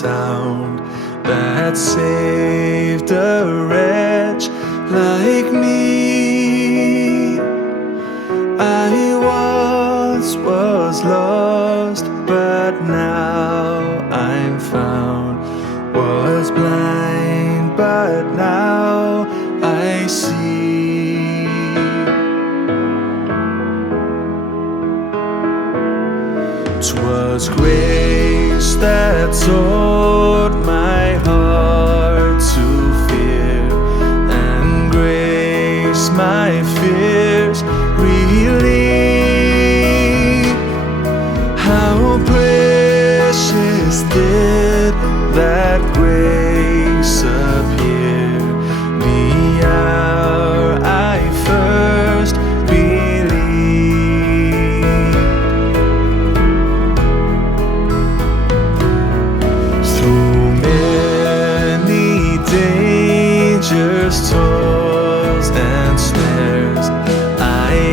sound that saved a wretch like me. I once was lost, but now I'm found. Was blind, but now I see. 'Twas grace that taught my heart to fear, and grace my fears relieved. How precious did that grace appear the hour I first believed. Through many dangers, toils, and snares, I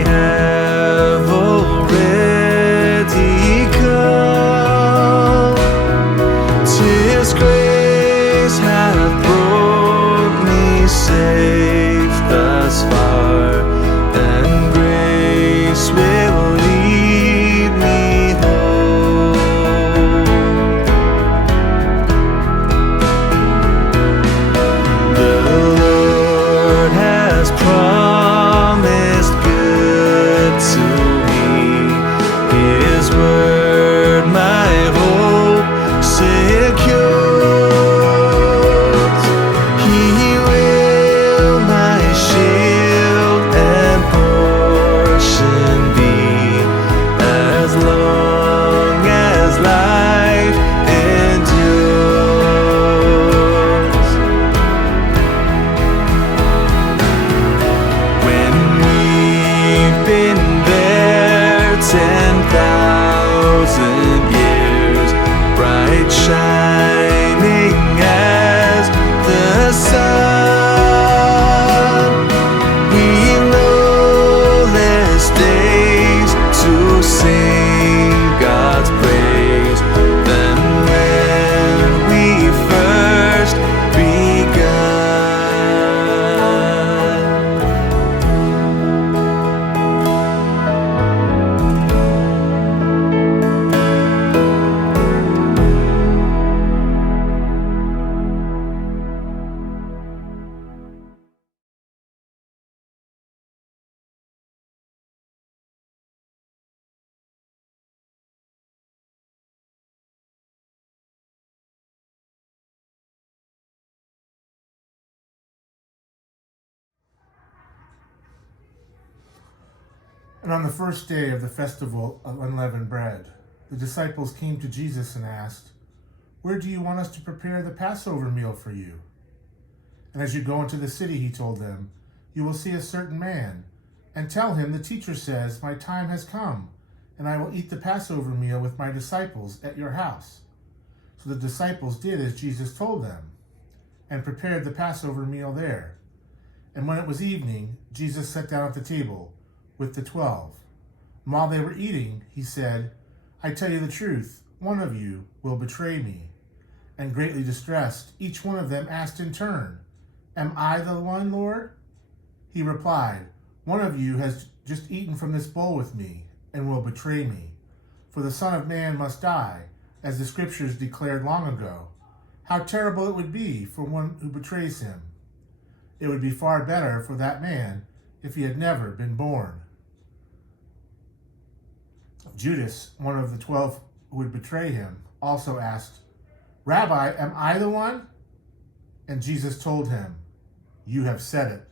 have already come. 'Tis grace hath brought me safe thus far, and grace will lead me home. The Lord has promised good to me, His word my hope secures. He will my shield and portion be, as long as life endures. When we've been there 10,000 years, bright shining as the sun, we've no less days to sing God's praise than when we first begun. And on the first day of the festival of unleavened bread, the disciples came to Jesus and asked, "Where do you want us to prepare the Passover meal for you?" And as you go into the city, he told them, you will see a certain man, and tell him, the teacher says, my time has come, and I will eat the Passover meal with my disciples at your house. So the disciples did as Jesus told them, and prepared the Passover meal there. And when it was evening, Jesus sat down at the table with the 12. And while they were eating, he said, I tell you the truth, one of you will betray me. And greatly distressed, each one of them asked in turn, Am I the one, Lord? He replied, One of you has just eaten from this bowl with me and will betray me. For the Son of Man must die, as the Scriptures declared long ago. How terrible it would be for one who betrays him. It would be far better for that man if he had never been born. Judas, one of the 12 who would betray him, also asked, Rabbi, am I the one? And Jesus told him, You have said it.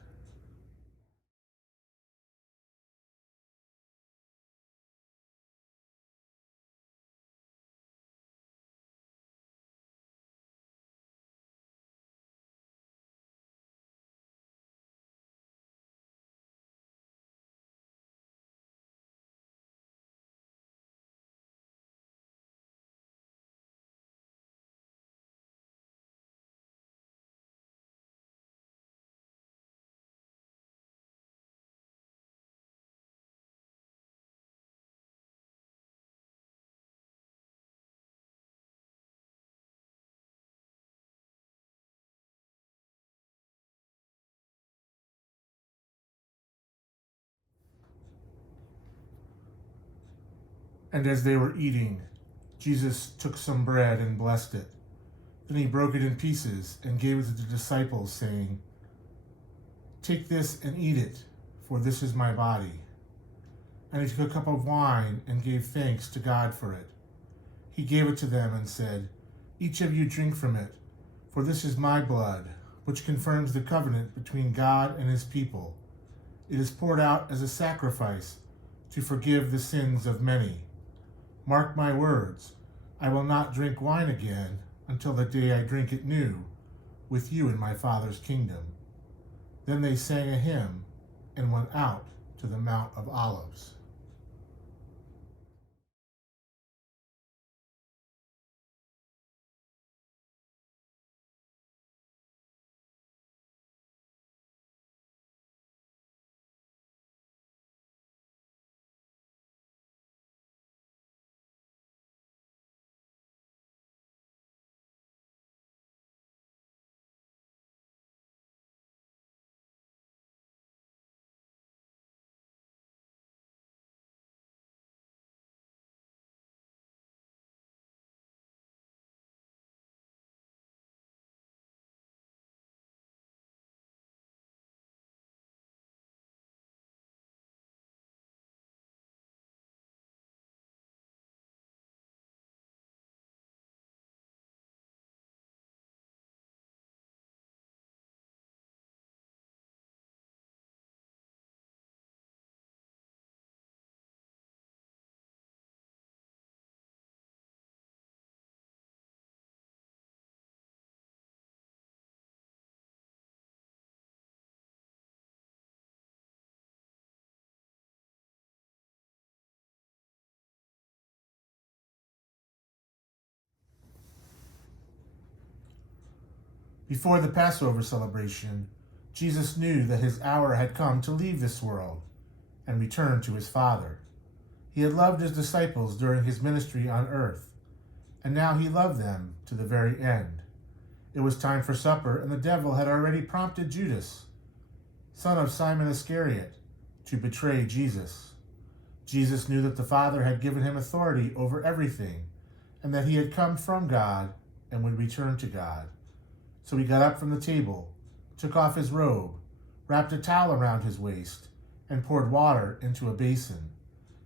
And as they were eating, Jesus took some bread and blessed it. Then he broke it in pieces and gave it to the disciples, saying, "Take this and eat it, for this is my body." And he took a cup of wine and gave thanks to God for it. He gave it to them and said, "Each of you drink from it, for this is my blood, which confirms the covenant between God and his people. It is poured out as a sacrifice to forgive the sins of many. Mark my words, I will not drink wine again until the day I drink it new with you in my Father's kingdom." Then they sang a hymn and went out to the Mount of Olives. Before the Passover celebration, Jesus knew that his hour had come to leave this world and return to his Father. He had loved his disciples during his ministry on earth, and now he loved them to the very end. It was time for supper, and the devil had already prompted Judas, son of Simon Iscariot, to betray Jesus. Jesus knew that the Father had given him authority over everything, and that he had come from God and would return to God. So he got up from the table, took off his robe, wrapped a towel around his waist, and poured water into a basin.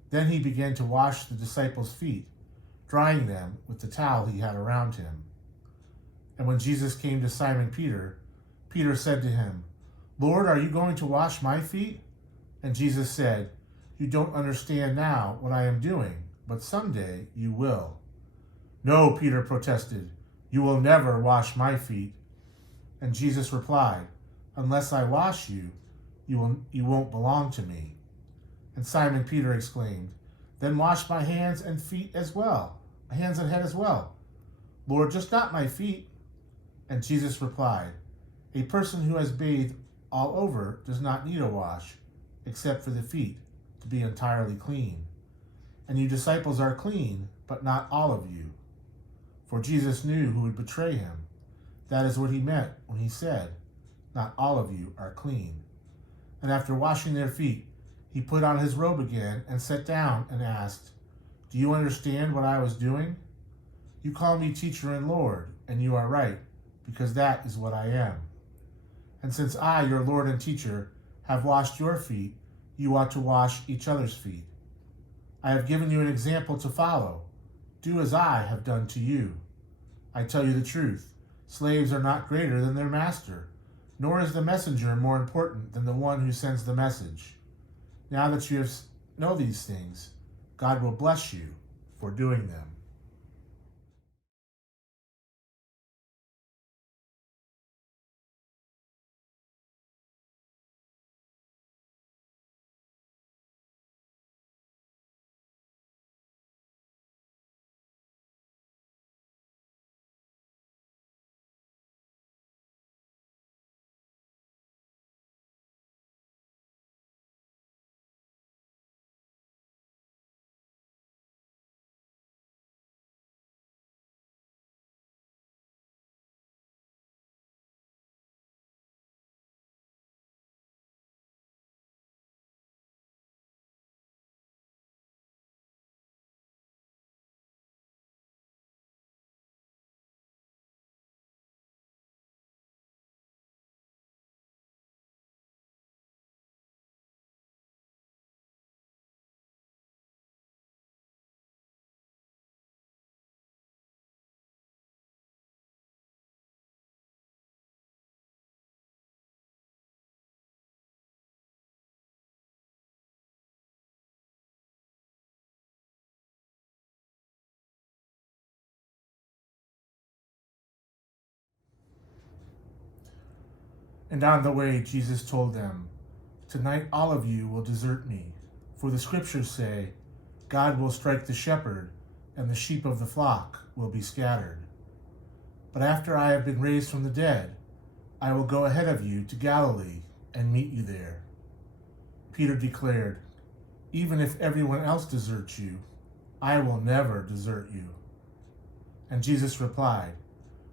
Then he began to wash the disciples' feet, drying them with the towel he had around him. And when Jesus came to Simon Peter, Peter said to him, "Lord, are you going to wash my feet?" And Jesus said, "You don't understand now what I am doing, but someday you will." "No," Peter protested, "you will never wash my feet." And Jesus replied, "Unless I wash you, you won't belong to me." And Simon Peter exclaimed, "Then wash my hands and feet as well, my hands and head as well." "Lord, just not my feet." And Jesus replied, "A person who has bathed all over does not need a wash, except for the feet, to be entirely clean. And you disciples are clean, but not all of you." For Jesus knew who would betray him. That is what he meant when he said, "Not all of you are clean." And after washing their feet, he put on his robe again and sat down and asked, "Do you understand what I was doing? You call me teacher and Lord, and you are right, because that is what I am. And since I, your Lord and teacher, have washed your feet, you ought to wash each other's feet. I have given you an example to follow. Do as I have done to you. I tell you the truth. Slaves are not greater than their master, nor is the messenger more important than the one who sends the message. Now that you know these things, God will bless you for doing them." And on the way, Jesus told them, "Tonight all of you will desert me, for the scriptures say, God will strike the shepherd, and the sheep of the flock will be scattered. But after I have been raised from the dead, I will go ahead of you to Galilee and meet you there." Peter declared, "Even if everyone else deserts you, I will never desert you." And Jesus replied,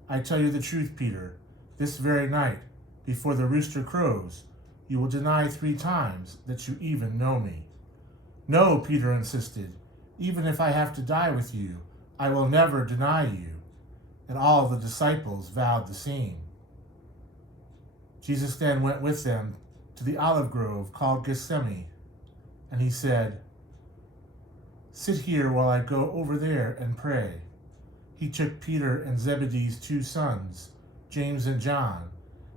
"I tell you the truth, Peter, this very night, before the rooster crows, you will deny 3 times that you even know me." "No," Peter insisted, "even if I have to die with you, I will never deny you." And all the disciples vowed the same. Jesus then went with them to the olive grove called Gethsemane, and he said, "Sit here while I go over there and pray." He took Peter and Zebedee's 2 sons, James and John,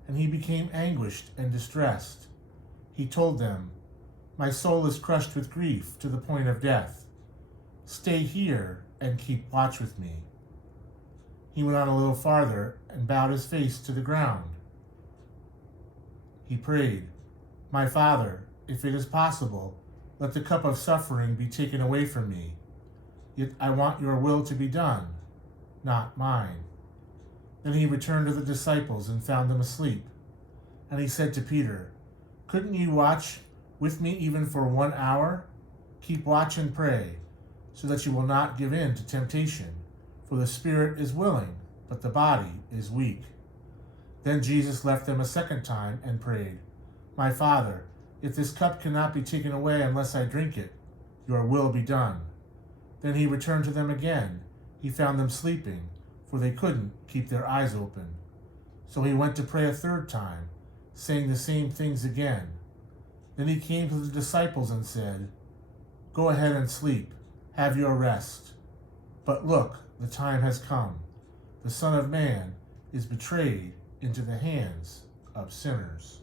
and he became anguished and distressed. He told them, "My soul is crushed with grief to the point of death. Stay here and keep watch with me." He went on a little farther and bowed his face to the ground. He prayed, "My Father, if it is possible, let the cup of suffering be taken away from me. Yet I want your will to be done, not mine." Then he returned to the disciples and found them asleep. And he said to Peter, "Couldn't you watch with me even for 1 hour? Keep watch and pray, so that you will not give in to temptation. For the spirit is willing, but the body is weak." Then Jesus left them a second time and prayed, "My Father, if this cup cannot be taken away unless I drink it, your will be done." Then he returned to them again. He found them sleeping, for they couldn't keep their eyes open. So he went to pray a 3rd time, saying the same things again. Then he came to the disciples and said, "Go ahead and sleep, have your rest. But look, the time has come. The Son of Man is betrayed into the hands of sinners."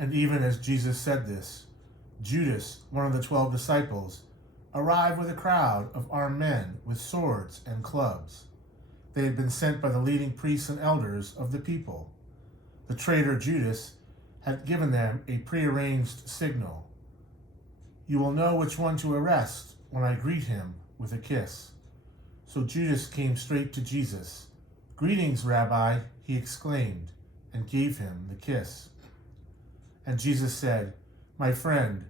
And even as Jesus said this, Judas, one of the 12 disciples, arrived with a crowd of armed men with swords and clubs. They had been sent by the leading priests and elders of the people. The traitor Judas had given them a prearranged signal. "You will know which one to arrest when I greet him with a kiss." So Judas came straight to Jesus. "Greetings, Rabbi," he exclaimed, and gave him the kiss. And Jesus said, "My friend,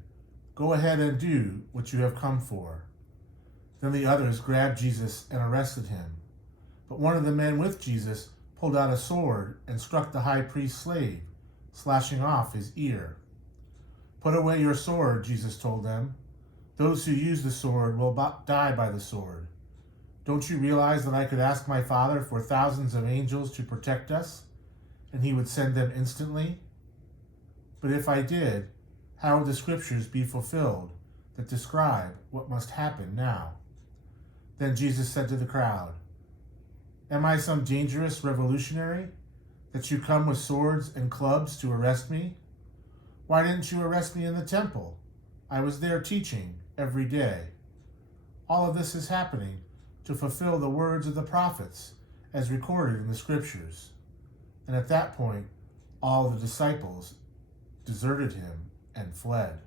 go ahead and do what you have come for." Then the others grabbed Jesus and arrested him. But one of the men with Jesus pulled out a sword and struck the high priest's slave, slashing off his ear. "Put away your sword," Jesus told them. "Those who use the sword will die by the sword. Don't you realize that I could ask my Father for thousands of angels to protect us, and he would send them instantly? But if I did, how would the scriptures be fulfilled that describe what must happen now?" Then Jesus said to the crowd, "Am I some dangerous revolutionary that you come with swords and clubs to arrest me? Why didn't you arrest me in the temple? I was there teaching every day." All of this is happening to fulfill the words of the prophets as recorded in the scriptures. And at that point, all the disciples deserted him and fled.